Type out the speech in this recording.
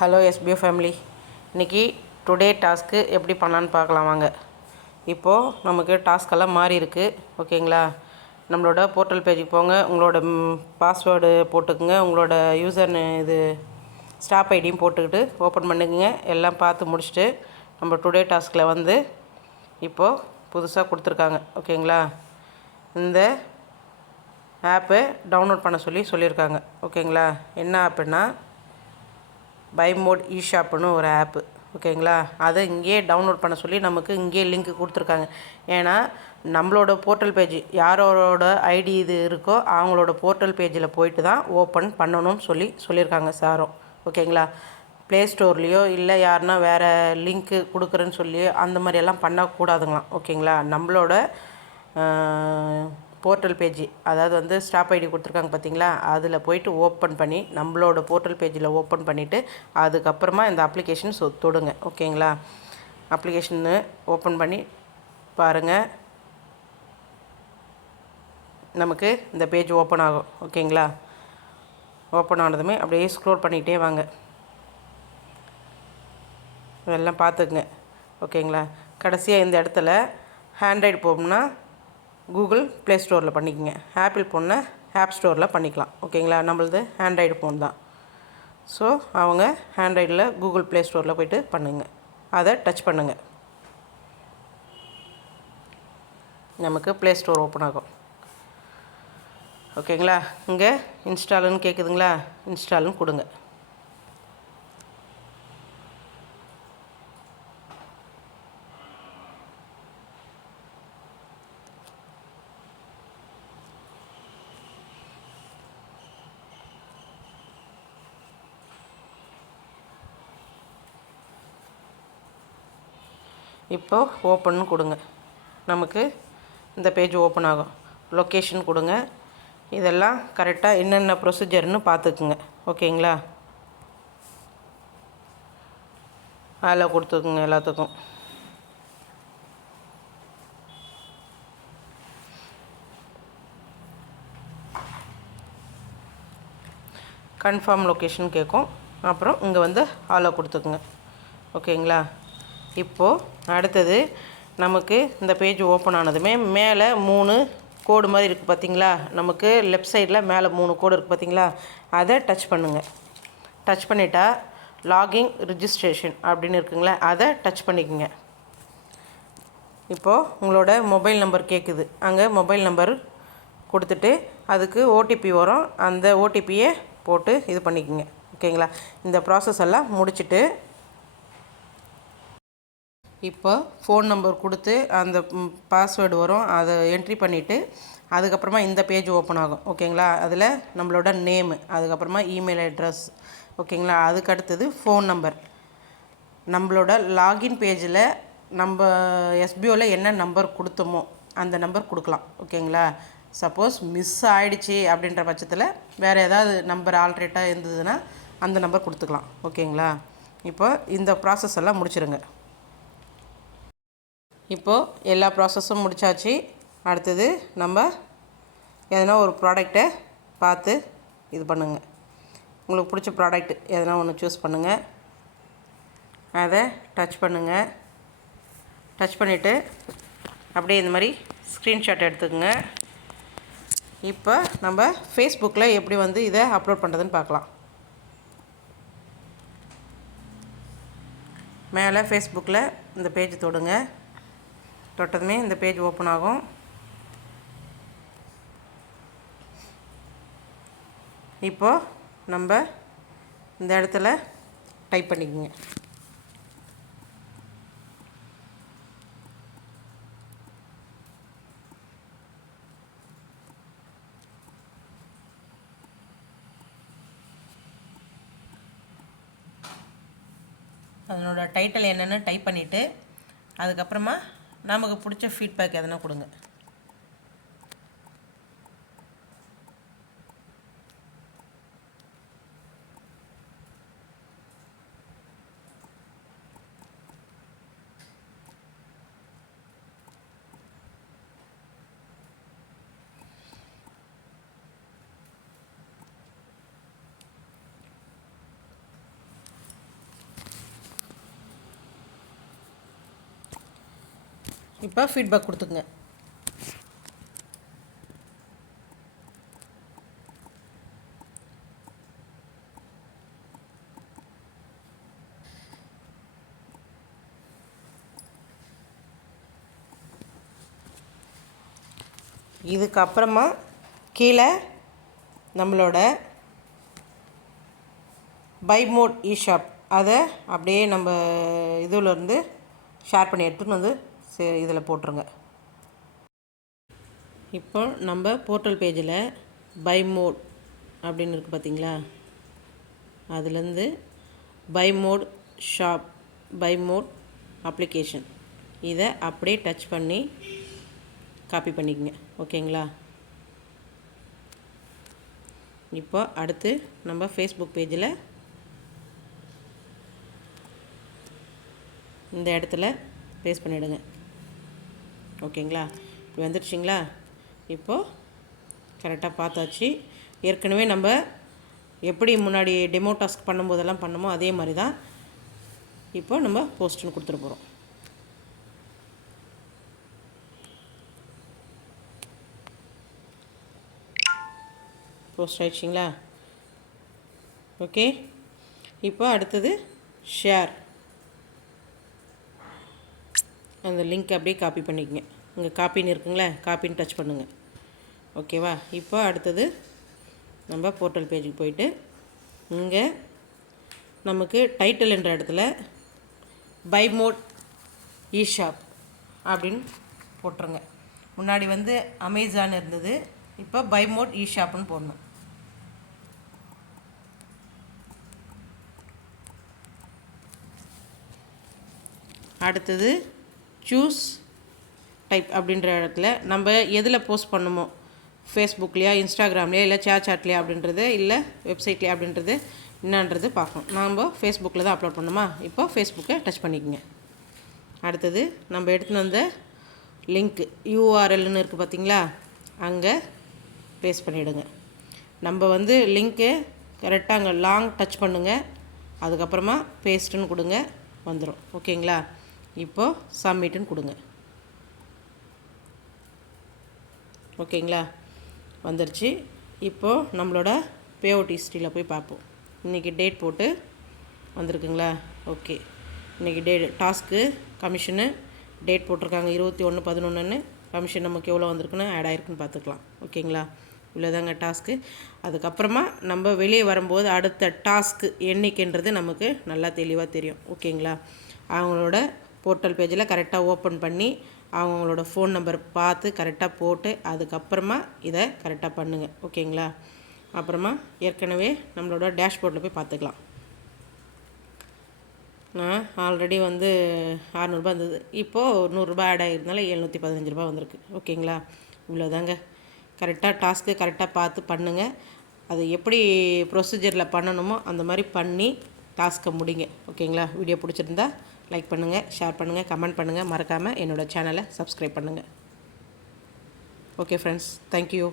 Hello S P O family இன்றைக்கி today task எப்படி பண்ணலான்னு பார்க்கலாம் வாங்க. இப்போது நமக்கு டாஸ்கெல்லாம் மாறி இருக்கு. ஓகேங்களா நம்மளோட போர்ட்டல் பேஜுக்கு போங்க. உங்களோட பாஸ்வேர்டு போட்டுக்குங்க. உங்களோட யூசர் இது ஸ்டாப் ஐடியும் போட்டுக்கிட்டு ஓப்பன் பண்ணிக்கங்க. எல்லாம் பார்த்து முடிச்சுட்டு நம்ம டுடே டாஸ்கில் வந்து இப்போது புதுசாக கொடுத்துருக்காங்க. ஓகேங்களா இந்த ஆப்பை டவுன்லோட் பண்ண சொல்லி சொல்லியிருக்காங்க. ஓகேங்களா என்ன ஆப்புன்னா பை மோட் இ ஒரு ஆப்பு ஓகேங்களா அதை இங்கேயே டவுன்லோட் பண்ண சொல்லி நமக்கு இங்கேயே லிங்க் கொடுத்துருக்காங்க. ஏன்னா நம்மளோட போர்ட்டல் பேஜ் யாரோட ஐடி இது இருக்கோ அவங்களோட போர்ட்டல் பேஜில் போயிட்டு தான் ஓப்பன் பண்ணணும்னு சொல்லி சொல்லியிருக்காங்க சாரும் ஓகேங்களா ப்ளே ஸ்டோர்லேயோ இல்லை யாருன்னா வேறு லிங்க்கு கொடுக்குறேன்னு சொல்லி அந்த மாதிரியெல்லாம் பண்ணக்கூடாதுங்களாம் ஓகேங்களா நம்மளோட போர்ட்டல் பேஜ் அதாவது வந்து ஸ்டாப் ஐடி கொடுத்துருக்காங்க பார்த்தீங்களா? அதில் போயிட்டு ஓப்பன் பண்ணி நம்மளோட போர்ட்டல் பேஜில் ஓப்பன் பண்ணிவிட்டு அதுக்கப்புறமா இந்த அப்ளிகேஷன் சொ தொடுங்க. ஓகேங்களா? அப்ளிகேஷன்னு ஓப்பன் பண்ணி பாருங்கள் நமக்கு இந்த பேஜ் ஓப்பன் ஆகும். ஓகேங்களா? ஓப்பன் ஆனதுமே அப்படியே ஸ்க்ரோல் பண்ணிக்கிட்டே வாங்க. இதெல்லாம் பார்த்துக்குங்க. ஓகேங்களா? கடைசியாக இந்த இடத்துல ஹேண்ட்ரைட் போகணும்னா கூகுள் ப்ளே ஸ்டோரில் பண்ணிக்கோங்க. ஆப்பிள் ஃபோனை ஆப் ஸ்டோரில் பண்ணிக்கலாம். ஓகேங்களா? நம்மளது ஆண்ட்ராய்டு ஃபோன் தான். ஸோ அவங்க ஆண்ட்ராய்டில் கூகுள் ப்ளே ஸ்டோரில் போய்ட்டு பண்ணுங்கள் அதை டச் பண்ணுங்கள் நமக்கு ப்ளே ஸ்டோர் ஓப்பன் ஆகும். ஓகேங்களா? இங்கே இன்ஸ்டாலுன்னு கேட்குதுங்களா? இன்ஸ்டாலுன்னு கொடுங்க. இப்போ ஓப்பன் கொடுங்க. நமக்கு இந்த பேஜ் ஓப்பன் ஆகும். லொக்கேஷன் கொடுங்க. இதெல்லாம் கரெக்டாக என்னென்ன ப்ரொசீஜர்னு பார்த்துக்குங்க. ஓகேங்களா அதில் கொடுத்துக்குங்க எல்லாத்துக்கும். கன்ஃபார்ம் லொக்கேஷன் கேட்கும் அப்புறம் இங்கே வந்து ஆலோ கொடுத்துக்குங்க. ஓகேங்களா இப்போது அடுத்தது நமக்கு இந்த பேஜ் ஓப்பன் ஆனதுமே மேலே மூணு கோடு மாதிரி இருக்குது பார்த்தீங்களா நமக்கு லெஃப்ட் சைடில் மேலே மூணு கோடு இருக்குது பார்த்தீங்களா அதை டச் பண்ணுங்கள் டச் பண்ணிட்டா லாகிங் ரிஜிஸ்ட்ரேஷன் அப்படின்னு இருக்குங்களேன் அதை டச் பண்ணிக்கோங்க. இப்போது உங்களோட மொபைல் நம்பர் கேட்குது அங்கே மொபைல் நம்பர் கொடுத்துட்டு அதுக்கு ஓடிபி வரும். அந்த ஓடிபியை போட்டு இது பண்ணிக்கோங்க. ஓகேங்களா? இந்த ப்ராசஸ் எல்லாம் முடிச்சுட்டு இப்போ ஃபோன் நம்பர் கொடுத்து அந்த பாஸ்வேர்டு வரும். அதை என்ட்ரி பண்ணிவிட்டு அதுக்கப்புறமா இந்த பேஜ் ஓப்பன் ஆகும். ஓகேங்களா? அதில் நம்மளோட நேமு அதுக்கப்புறமா இமெயில் அட்ரஸ் ஓகேங்களா? அதுக்கு அடுத்தது ஃபோன் நம்பர் நம்மளோட லாகின் பேஜில் நம்ம எஸ்பிஓவில் என்ன நம்பர் கொடுத்தோமோ அந்த நம்பர் கொடுக்கலாம். ஓகேங்களா? சப்போஸ் மிஸ் ஆகிடுச்சி அப்படின்ற பட்சத்தில் வேறு ஏதாவது நம்பர் ஆல்ட்ரேட்டாக இருந்ததுன்னா அந்த நம்பர் கொடுத்துக்கலாம். ஓகேங்களா? இப்போ இந்த ப்ராசஸ் எல்லாம் முடிச்சிருங்க. இப்போது எல்லா ப்ராசஸும் முடித்தாச்சு அடுத்தது நம்ம எதனா ஒரு ப்ராடக்டை பார்த்து இது பண்ணுங்கள் உங்களுக்கு பிடிச்ச ப்ராடக்ட் எதனா ஒன்று சூஸ் பண்ணுங்கள் அதை டச் பண்ணுங்கள் டச் பண்ணிவிட்டு அப்படியே இந்த மாதிரி ஸ்க்ரீன்ஷாட் எடுத்துக்கோங்க. இப்போ நம்ம ஃபேஸ்புக்கில் எப்படி வந்து இதை அப்லோட் பண்ணுறதுன்னு பார்க்கலாம். மேலே ஃபேஸ்புக்கில் இந்த பேஜ் தொடுங்க. தொட்டதுமே இந்த பேஜ் ஓப்பன் ஆகும். இப்போது நம்ம இந்த இடத்துல டைப் பண்ணிக்கோங்க. அதனோட டைட்டில் என்னென்னு டைப் பண்ணிவிட்டு அதுக்கப்புறமா நமக்கு பிடிச்ச ஃபீட்பேக் எதனா கொடுங்க. இப்போ ஃபீட்பேக் கொடுத்துங்க இதுக்கப்புறமா கீழே நம்மளோட பை மோட் இ ஷாப் அதை அப்படியே நம்ம இதில் இருந்து ஷேர் பண்ணி எடுத்துன்னு வந்து இதில் போட்டுருங்க. இப்போ நம்ம போர்ட்டல் பேஜில் பை மோட் அப்படின்னு இருக்குது பார்த்தீங்களா? அதுலேருந்து by mode shop by mode application இதை அப்படியே டச் பண்ணி காப்பி பண்ணிக்கங்க. ஓகேங்களா? இப்போ அடுத்து நம்ம ஃபேஸ்புக் பேஜில் இந்த இடத்துல பேஸ்ட் பண்ணிவிடுங்க ஓகேங்களா? இப்போ வந்துடுச்சிங்களா? இப்போது கரெக்டாக பார்த்தாச்சு. ஏற்கனவே நம்ம எப்படி முன்னாடி டெமோ டாஸ்க் பண்ணும்போதெல்லாம் பண்ணமோ அதே மாதிரி தான் இப்போ நம்ம போஸ்ட்டுன்னு கொடுத்துட்டு போகிறோம் போஸ்ட் ஆயிடுச்சிங்களா? ஓகே. இப்போ அடுத்தது ஷேர். அந்த லிங்க் அப்படியே காப்பி பண்ணிக்கங்க. இங்கே காப்பின்னு இருக்குங்களே காப்பின்னு டச் பண்ணுங்கள் ஓகேவா இப்போ அடுத்தது நம்ம போர்ட்டல் பேஜுக்கு போயிட்டு இங்கே நமக்கு டைட்டில் என்ற இடத்துல பை மோட் இ ஷாப் அப்படின்னு போட்டுருங்க. முன்னாடி வந்து அமேசான் இருந்தது இப்போ பை மோட் இ ஷாப்னு போடணும். அடுத்தது சூஸ் டைப் அப்படின்ற இடத்துல நம்ம எதில் போஸ்ட் பண்ணுமோ? ஃபேஸ்புக்லையா இன்ஸ்டாகிராம்லையா இல்லை சேர் சாட்லையா அப்படின்றது இல்லை வெப்சைட்லையா அப்படின்றது என்னன்றது பார்க்கணும். நம்ம ஃபேஸ்புக்கில் தான் அப்லோட் பண்ணுமா? இப்போ ஃபேஸ்புக்கை டச் பண்ணிக்கோங்க. அடுத்தது நம்ம எடுத்துன்னு வந்த லிங்க் யூஆர்எல்னு இருக்குது பார்த்தீங்களா அங்கே பேஸ்ட் பண்ணிவிடுங்க நம்ம வந்து லிங்க்கு கரெக்டாக அங்கே லாங் டச் பண்ணுங்கள் அதுக்கப்புறமா பேஸ்ட்டுன்னு கொடுங்க வந்துடும் ஓகேங்களா இப்போது சப்மிட்டுன்னு கொடுங்க. ஓகேங்களா? வந்துருச்சு. இப்போது நம்மளோட பேஅவுட் ஹிஸ்ட்ரியில் போய் பார்ப்போம். இன்றைக்கி டேட் போட்டு வந்திருக்குங்களா? ஓகே. இன்றைக்கி டே டாஸ்க்கு கமிஷனு டேட் போட்டிருக்காங்க. இருபத்தி ஒன்று பதினொன்றுன்னு கமிஷன் நமக்கு எவ்வளோ வந்திருக்குன்னு ஆட் ஆயிருக்குன்னு பார்த்துக்கலாம். ஓகேங்களா? இவ்வளோதாங்க டாஸ்க்கு அதுக்கப்புறமா நம்ம வெளியே வரும்போது அடுத்த டாஸ்க்கு என்னைக்குன்றது நமக்கு நல்லா தெளிவாக தெரியும். ஓகேங்களா? அவங்களோட போர்ட்டல் பேஜில் கரெக்டாக ஓப்பன் பண்ணி அவங்களோட ஃபோன் நம்பர் பார்த்து கரெக்டாக போட்டு அதுக்கப்புறமா இதை கரெக்டாக பண்ணுங்கள் ஓகேங்களா? அப்புறமா ஏற்கனவே நம்மளோட டேஷ்போர்டில் போய் பார்த்துக்கலாம். நான் ஆல்ரெடி வந்து அறநூறுபா இருந்தது இப்போது நூறுரூபா ஆட் ஆகிருந்தால எழுநூற்றி பதினஞ்சு ரூபா வந்திருக்கு. ஓகேங்களா? இவ்வளோதாங்க. கரெக்டாக டாஸ்க்கு கரெக்டாக பார்த்து பண்ணுங்கள் அது எப்படி ப்ரொசீஜரில் பண்ணணுமோ அந்த மாதிரி பண்ணி டாஸ்க்கை முடிங்க. ஓகேங்களா? வீடியோ பிடிச்சிருந்தா லைக் பண்ணுங்கள் ஷேர் பண்ணுங்கள் கமெண்ட் பண்ணுங்கள் மறக்காமல் என்னோடய சேனலை சப்ஸ்கிரைப் பண்ணுங்கள் ஓகே ஃப்ரெண்ட்ஸ் தேங்க்யூ